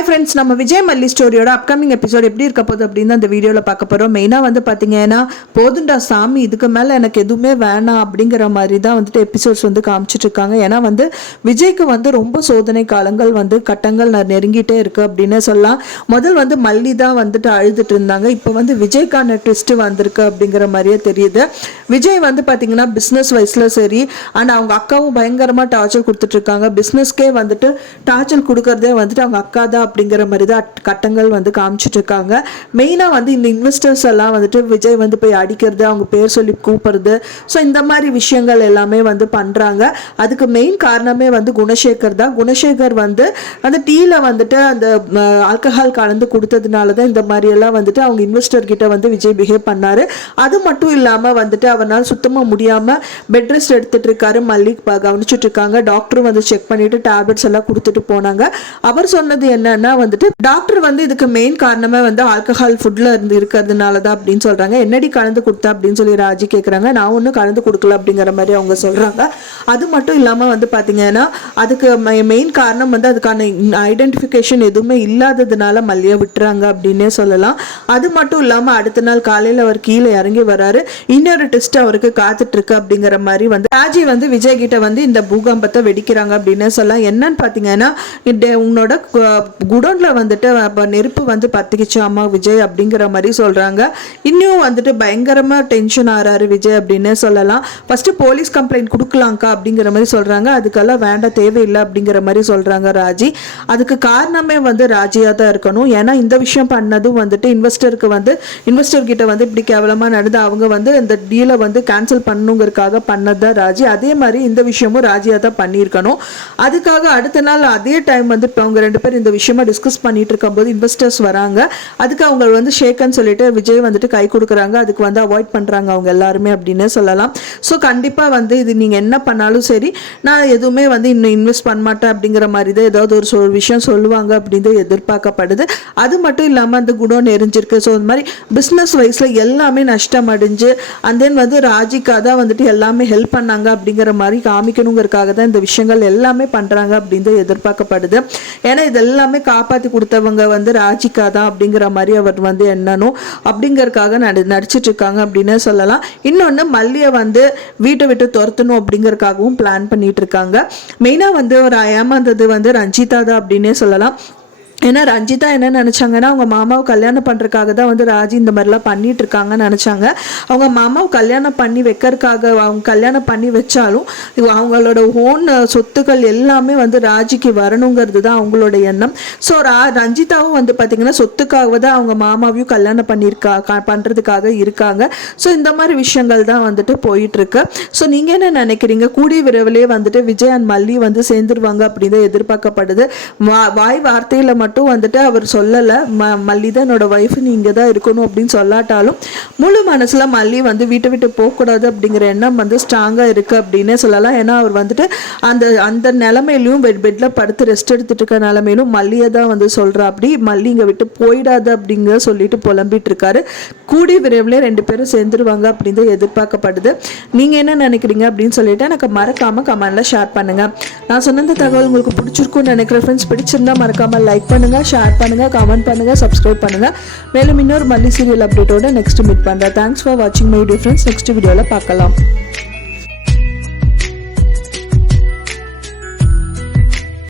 Hi friends, நம்ம விஜய் மல்லி ஸ்டோரியோட upcoming episode எப்படி இருக்க போகுது அப்படின்னு அந்த வீடியோவில் பார்க்க போகிறோம். மெயினாக வந்து பார்த்தீங்கன்னா போதுண்டா சாமி, இதுக்கு மேலே எனக்கு எதுவுமே வேணாம் அப்படிங்கிற மாதிரி தான் வந்துட்டு எபிசோட்ஸ் வந்து காமிச்சிட்டு இருக்காங்க. ஏன்னா வந்து விஜய்க்கு வந்து ரொம்ப சோதனை காலங்கள் வந்து கட்டங்கள் நெருங்கிட்டே இருக்குது அப்படின்னு சொல்லலாம். முதல் வந்து மல்லி தான் வந்துட்டு அழுதுட்டு இருந்தாங்க. இப்போ வந்து விஜய்க்கான ட்விஸ்ட் வந்திருக்கு அப்படிங்கிற மாதிரியே தெரியுது. விஜய் வந்து பார்த்தீங்கன்னா பிஸ்னஸ் வைஸில் சரி, அண்ட் அவங்க அக்காவும் பயங்கரமாக டார்ச்சர் கொடுத்துட்ருக்காங்க. பிஸ்னஸ்க்கே வந்துட்டு டார்ச்சர் கொடுக்கறதே வந்துட்டு அவங்க அக்கா தான் அப்படிங்கிற மாதிரி தான் கட்டங்கள் வந்து காமிச்சிட்டு இருக்காங்க. மெயினாக வந்து இந்த இன்வெஸ்டர்ஸ் எல்லாம் வந்துட்டு விஜய் வந்து போய் அடிக்கிறது, அவங்க பேர் சொல்லி கூப்பிடுறது, ஸோ இந்த மாதிரி விஷயங்கள் எல்லாமே வந்து பண்ணுறாங்க. அதுக்கு மெயின் காரணமே வந்து குணசேகர் தான். குணசேகர் வந்து அந்த டீயில் வந்துட்டு அந்த ஆல்கஹால் கலந்து கொடுத்ததுனால தான் இந்த மாதிரியெல்லாம் வந்துட்டு அவங்க இன்வெஸ்டர் கிட்ட வந்து விஜய் பிஹேவ் பண்ணார். அது மட்டும் இல்லாமல் வந்துட்டு அவனால் சுத்தமாக முடியாமல் பெட் ரெஸ்ட் எடுத்துட்டு இருக்காரு. மல்லி கவனிச்சுட்டு இருக்காங்க. டாக்டர் வந்து செக் பண்ணிட்டு டேப்லெட்ஸ் எல்லாம் கொடுத்துட்டு போனாங்க. அவர் சொன்னது என்னன்னா வந்துட்டு டாக்டர் வந்து இதுக்கு மெயின் காரணமே வந்து ஆல்கஹால் ஃபுட்ல இருந்து இருக்கிறதுனால தான் அப்படின்னு சொல்றாங்க. என்னடி கலந்து கொடுத்தா அப்படின்னு சொல்லி ராஜி கேட்குறாங்க. நான் ஒன்றும் கலந்து கொடுக்கல அப்படிங்கிற மாதிரி அவங்க சொல்றாங்க. அது மட்டும் இல்லாமல் வந்து பார்த்தீங்கன்னா அதுக்கு மெயின் காரணம் வந்து அதுக்கான ஐடென்டிஃபிகேஷன் எதுவுமே இல்லாததுனால மல்லியை விட்டுறாங்க அப்படின்னே சொல்லலாம். அது மட்டும் இல்லாமல் அடுத்த நாள் காலையில் அவர் கீழே இறங்கி வராரு. இன்னொரு டெஸ்ட் அவருக்கு காத்துட்டு இருக்கு அப்படிங்கிற மாதிரி வந்து ராஜி வந்து விஜய் கிட்ட வந்து இந்த பூகம்பத்தை வெடிக்கிறாங்க அப்படின்னு சொல்லலாம். என்னன்னு பார்த்தீங்கன்னா உன்னோட குடோன்ல வந்துட்டு நெருப்பு வந்து பத்திக்கிச்சாமா விஜய் அப்படிங்கிற மாதிரி சொல்றாங்க. இன்னும் வந்துட்டு பயங்கரமா டென்ஷன் ஆறாரு விஜய் அப்படின்னு சொல்லலாம். ஃபர்ஸ்ட் போலீஸ் கம்ப்ளைண்ட் கொடுக்கலாம்க்கா அப்படிங்கிற மாதிரி சொல்றாங்க. அதுக்கெல்லாம் வேண்டாம், தேவையில்லை அப்படிங்கிற மாதிரி சொல்றாங்க ராஜி. அதுக்கு காரணமே வந்து ராஜியா தான் இருக்கணும். ஏன்னா இந்த விஷயம் பண்ணதும் வந்துட்டு இன்வெஸ்டர் கிட்ட வந்து இப்படி கேவலமா நடந்து அவங்க வந்து இந்த டீலை வந்து கேன்சல் பண்ணுங்கிறதுக்காக பண்ணதுதான் ராஜி. அதே மாதிரி இந்த விஷயமும் ராஜியா தான் பண்ணியிருக்கணும். அதுக்காக அடுத்த நாள் அதே டைம் வந்து அவங்க ரெண்டு பேரும் இந்த விஷயமா டிஸ்கஸ் பண்ணிட்டு இருக்கும்போது இன்வெஸ்டர்ஸ் வராங்க. அதுக்கு அவங்க வந்து ஷேக்கன்னு சொல்லிட்டு விஜய் வந்துட்டு கை கொடுக்குறாங்க. அதுக்கு வந்து அவாய்ட் பண்றாங்க அவங்க எல்லாருமே அப்படின்னு சொல்லலாம். ஸோ கண்டிப்பா வந்து இது நீங்க என்ன பண்ணாலும் சரி, நான் எதுவுமே வந்து இன்னும் இன்வெஸ்ட் பண்ண மாட்டேன் அப்படிங்கிற மாதிரி தான் ஏதாவது ஒரு விஷயம் சொல்லுவாங்க அப்படின்னு எதிர்பார்க்கப்படுது. அது மட்டும் இல்லாமல் அந்த குணம் எரிஞ்சிருக்கு. ஸோ இந்த மாதிரி பிஸ்னஸ் வைஸ்ல எல்லாமே நஷ்டம் அடைஞ்சு அண்ட் தென் வந்து ராஜிக்காக தான் வந்துட்டு எல்லாமே ஹெல்ப் பண்ணாங்க அப்படிங்கிற மாதிரி காமிக்கணுங்கிறதுக்காக தான் இந்த விஷயங்கள் எல்லாமே பண்றாங்க அப்படின்னு எதிர்பார்க்கப்படுது. ஏன்னா இதெல்லாமே காப்பாற்றி கொடுத்தவங்க வந்து ராஜிகா தான் அப்படிங்கிற மாதிரி அவர் வந்து என்னணும் அப்படிங்கறதுக்காக நடிச்சிட்டு இருக்காங்க அப்படின்னு சொல்லலாம். இன்னொன்று மல்லியை வந்து வீட்டை விட்டு துரத்தணும் அப்படிங்கறதுக்காகவும் பிளான் பண்ணிட்டு இருக்காங்க. மெயினாக வந்து ஒரு ஏமாந்தது வந்து ரஞ்சிதா தான் அப்படின்னே சொல்லலாம். ஏன்னா ரஞ்சிதா என்ன நினச்சாங்கன்னா அவங்க மாமாவை கல்யாணம் பண்ணுறதுக்காக தான் வந்து ராஜி இந்த மாதிரிலாம் பண்ணிட்டு இருக்காங்கன்னு நினச்சாங்க. அவங்க மாமாவை கல்யாணம் பண்ணி வைக்கிறதுக்காக அவங்க கல்யாணம் பண்ணி வச்சாலும் அவங்களோட ஓன் சொத்துக்கள் எல்லாமே வந்து ராஜிக்கு வரணுங்கிறது தான் அவங்களோட எண்ணம். ஸோ ரஞ்சிதாவும் வந்து பார்த்திங்கன்னா சொத்துக்காக தான் அவங்க மாமாவையும் கல்யாணம் பண்ணுறதுக்காக இருக்காங்க. ஸோ இந்த மாதிரி விஷயங்கள் தான் வந்துட்டு போயிட்டுருக்கு. ஸோ நீங்கள் என்ன நினைக்கிறீங்க? கூடிய விரைவிலே வந்துட்டு விஜய் அண்ட் மல்லி வந்து சேர்ந்துருவாங்க அப்படின்னு எதிர்பார்க்கப்படுது. வாய் வார்த்தையில் மட்டும் வந்துட்டு அவர் சொல்லலை மல்லி தான் என்னோட ஒய்ஃப், நீ இங்கே தான் இருக்கணும் அப்படின்னு சொல்லாட்டாலும் முழு மனசுல மல்லி வந்து வீட்டை விட்டு போகக்கூடாது அப்படிங்கிற எண்ணம் வந்து ஸ்ட்ராங்காக இருக்கு அப்படின்னே சொல்லலாம். ஏன்னா அவர் வந்துட்டு அந்த நிலைமையிலும் பெட்ல படுத்து ரெஸ்ட் எடுத்துட்டு இருக்க நிலைமையிலும் மல்லியை தான் வந்து சொல்றா அப்படி மல்லி இங்கே விட்டு போயிடாது அப்படிங்கிற சொல்லிட்டு புலம்பிட்டு இருக்காரு. கூடி விரைவில் ரெண்டு பேரும் சேர்ந்துருவாங்க அப்படின்னு எதிர்பார்க்கப்படுது. நீங்க என்ன நினைக்கிறீங்க அப்படின்னு சொல்லிட்டு எனக்கு மறக்காம கமெண்ட்ல ஷேர் பண்ணுங்க. நான் சொன்ன இந்த தகவல் உங்களுக்கு பிடிச்சிருக்கும்னு நினைக்கிறேன் ஃப்ரெண்ட்ஸ். பிடிச்சிருந்தா மறக்காம லைக் பண்ணுங்க, ஷேர் பண்ணுங்க, கமெண்ட் பண்ணுங்க, சப்ஸ்கிரைப் பண்ணுங்க. மேலும் இன்னொரு மல்லி சீரியல் அப்டேட்டோட நெக்ஸ்ட் மீட் பண்றேன். தேங்க்ஸ் ஃபார் வாட்சிங் மை வீடியோ ஃப்ரெண்ட்ஸ். நெக்ஸ்ட் வீடியோல பார்க்கலாம்.